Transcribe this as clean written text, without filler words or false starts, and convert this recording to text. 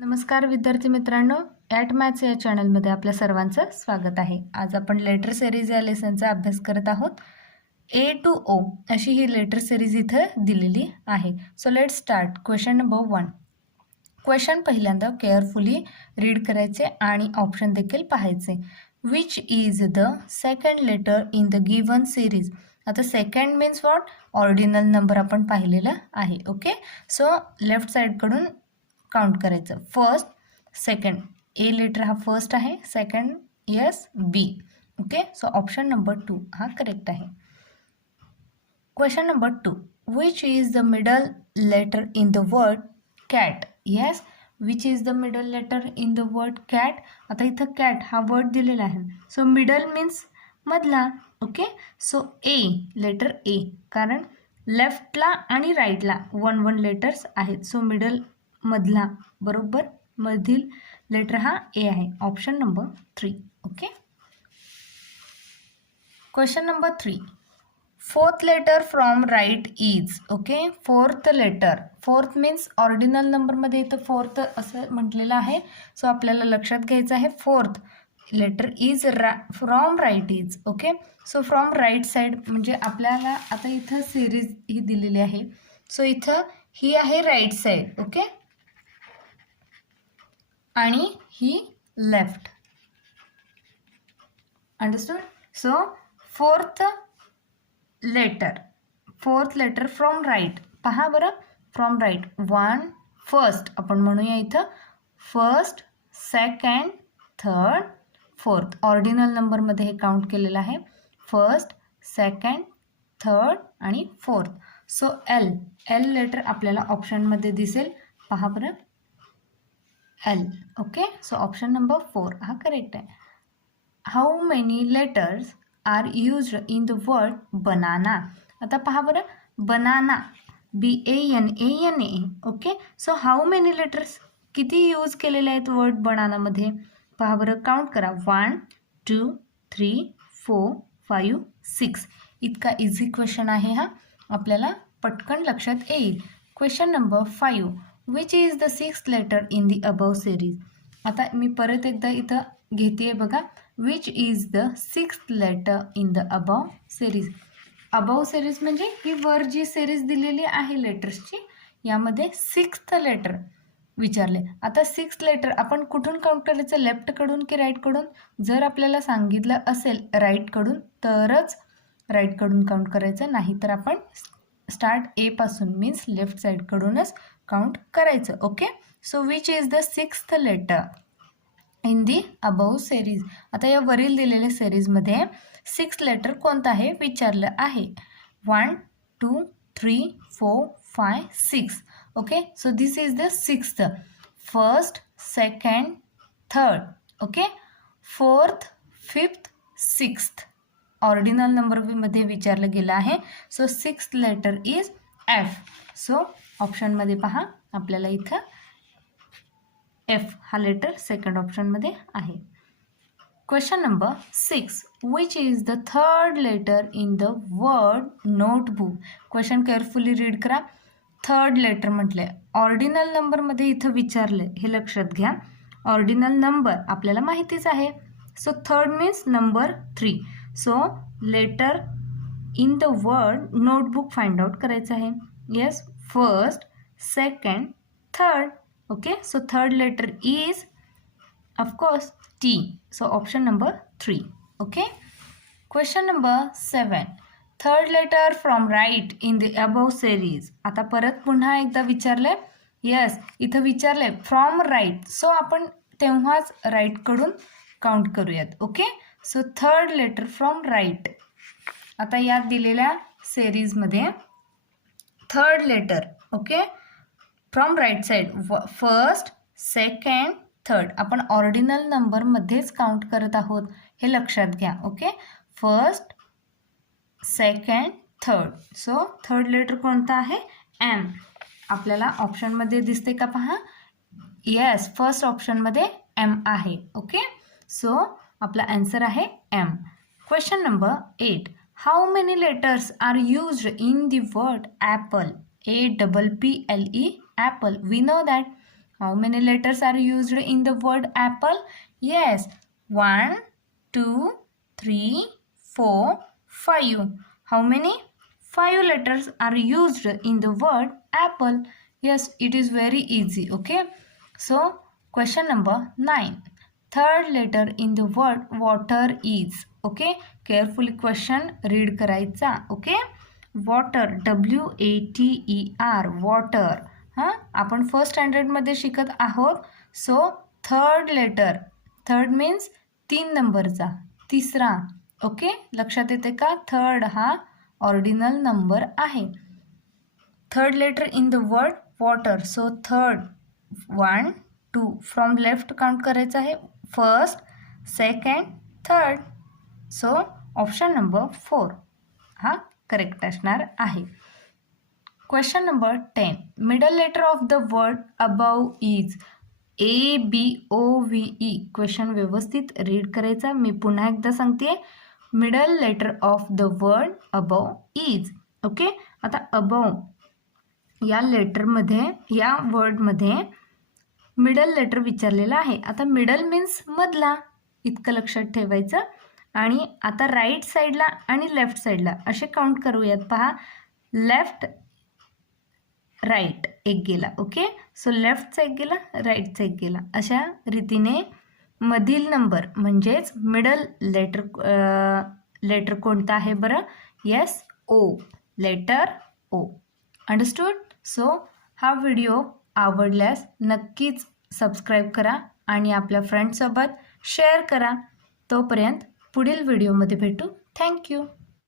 नमस्कार विद्यार्थी मित्रांनो, ॲट मॅथ्स या चॅनलमध्ये आपल्या सर्वांचं स्वागत आहे. आज आपण लेटर सिरीज या लेसनचा अभ्यास करत आहोत. ए टू ओ अशी ही लेटर सिरीज इथं दिलेली आहे. So let start. Question number 1. Question पहिल्यांदा केअरफुली रीड करायचे आणि ऑप्शन देखील पाहायचे. Which is the second letter in the given series. आता second means what? Ordinal number आपण पाहिलेलं आहे. ओके, सो लेफ्ट साईडकडून काउंट करायचं. First, second. ए लेटर हा फर्स्ट आहे, second yes B. Okay, so option number 2 हा करेक्ट आहे. Question number 2. Which is the middle letter in the word cat. Yes, which is the middle letter in the word cat. आता इथं cat हा word दिलेला आहे, so middle means मधला. Okay, so A letter A, कारण लेफ्टला आणि राईटला 1 लेटर्स आहेत, सो मिडल मधला, बरोबर मधील लेटर हा ए आहे. Option number 3. ओके. Question number 3. Fourth letter from right is. Okay, fourth letter, fourth means ordinal नंबरमध्ये इथं फोर्थ असं म्हटलेलं आहे, सो आपल्याला लक्षात घ्यायचं आहे. Fourth letter is from right is. Okay, so from right side म्हणजे आपल्याला आता इथं सिरीज ही दिलेली आहे, सो इथं ही आहे राईट साईड. ओके, आणि ही left. Understood. So fourth letter from right. पहा बरं, फ्रॉम राईट 1 फर्स्ट आपण म्हणूया इथं. First, second, third, fourth. Ordinal नंबरमध्ये हे काउंट केलेलं आहे. फर्स्ट, सेकंड, थर्ड आणि फोर्थ. सो एल लेटर आपल्याला ऑप्शनमध्ये दिसेल. पहा बरं, L. Okay, so option number 4 हा करेक्ट आहे. How many letters are used in the word banana. आता पहा बरं, banana BANANA. Okay, so how many letters किती यूज केलेले आहेत वर्ड बनानामध्ये. पहा बरं, काउंट करा. 1 2 3 4 5 6. इतका इझी क्वेश्चन आहे हा, आपल्याला पटकन लक्षात येईल. Question number 5. Which is the sixth letter in the above series. आता मी परत एकदा इथं घेते बघा. Which is the sixth letter in the above series. Above series म्हणजे ही वर जी सिरीज दिलेली आहे लेटर्सची, यामध्ये सिक्स्थ लेटर विचारले. आता सिक्स्थ लेटर आपण कुठून काउंट करायचं, लेफ्टकडून की राईटकडून. जर आपल्याला सांगितलं असेल राईटकडून तरच राईटकडून काउंट करायचं, नाही तर आपण स्टार्ट ए पासून मीन्स लेफ्ट साईडकडूनच काउंट करायचं. Okay, so which is the sixth letter in the above series. आता या वरील दिलेल्या सिरीजमध्ये सिक्स्थ लेटर कोणतं आहे विचारलं आहे. 1 2 3 4 5 6. Okay, so this is the sixth. First, second, third. Okay, fourth, fifth, sixth. Ordinal नंबरमध्ये विचारलं गेलं आहे, so sixth letter is F. So ऑप्शनमध्ये पहा, आपल्याला इथं एफ हा लेटर सेकंड ऑप्शनमध्ये आहे. Question number 6. Which is the third letter in the word notebook. Question carefully read करा. थर्ड लेटर म्हटलंय, ऑर्डिनल नंबरमध्ये इथं विचारलंय, हे लक्षात घ्या. ऑर्डिनल नंबर आपल्याला माहितीच आहे, so third means number 3. So letter in the word notebook find out करायचं आहे. Yes, first, second, third. Okay, so third letter is of course T. So option number 3. Okay. Question number 7. Third letter from right in the above series. आता परत पुन्हा एकदा विचारले. Yes, इथं विचारले from right, so आपण तेव्हाच राईटकडून काउंट करूयात. Okay, so third letter from right. आता यात दिलेल्या सिरीजमध्ये third letter, okay, from right side, first, second, third. आपण ऑर्डिनल नंबरमध्येच काउंट करत आहोत, हे लक्षात घ्या. Okay, first, second, third. So third letter कोणतं आहे, एम. आपल्याला ऑप्शनमध्ये दिसते का पहा. येस, फर्स्ट ऑप्शनमध्ये एम आहे. ओके, सो आपला आन्सर आहे M. Question number 8. How many letters are used in the word apple. APPLE apple. We know that How many letters are used in the word apple? Yes, 1, 2, 3, 4, 5. How many? 5 letters are used in the word apple. Yes, it is very easy. Okay. So, question number 9. Third letter in the word water is. Okay. Carefully question read करायचा. Okay. Water, WATER, water. हां, आपण first स्टँडर्डमध्ये शिकत आहोत. So third letter, third means 3 नंबरचा, तिसरा. Okay, लक्षात येते का? थर्ड हा ऑर्डिनल नंबर आहे. Third letter in the word water. So third, 1, 2 from left count करायचं आहे. First, second, third. So option number 4 हा करेक्ट असणार आहे. Question number 10. Middle letter of the word above is. ABOVE. Question व्यवस्थित read करायचा. मी पुन्हा एकदा सांगते. Middle letter of the word above is. Okay, आता अबव या लेटरमध्ये, या वर्डमध्ये मिडल लेटर विचारलेलं आहे. आता मिडल मीन्स मधला, इतकं लक्षात ठेवायचं. आणि आता राईट साईडला आणि लेफ्ट साईडला असे काउंट करूयात. पहा, लेफ्ट राईट एक गेला. ओके, सो लेफ्टचा एक गेला, राईटचा एक गेला. अशा रीतीने मधील नंबर म्हणजेच मिडल लेटर कोणता आहे बरं? येस, ओ. लेटर ओ. अंडरस्टूड? सो हा व्हिडिओ आवडल्यास नक्कीच सबस्क्राईब करा आणि आपल्या फ्रेंड्ससोबत शेअर करा. तोपर्यंत पुढील व्हिडिओमध्ये भेटू. थँक्यू.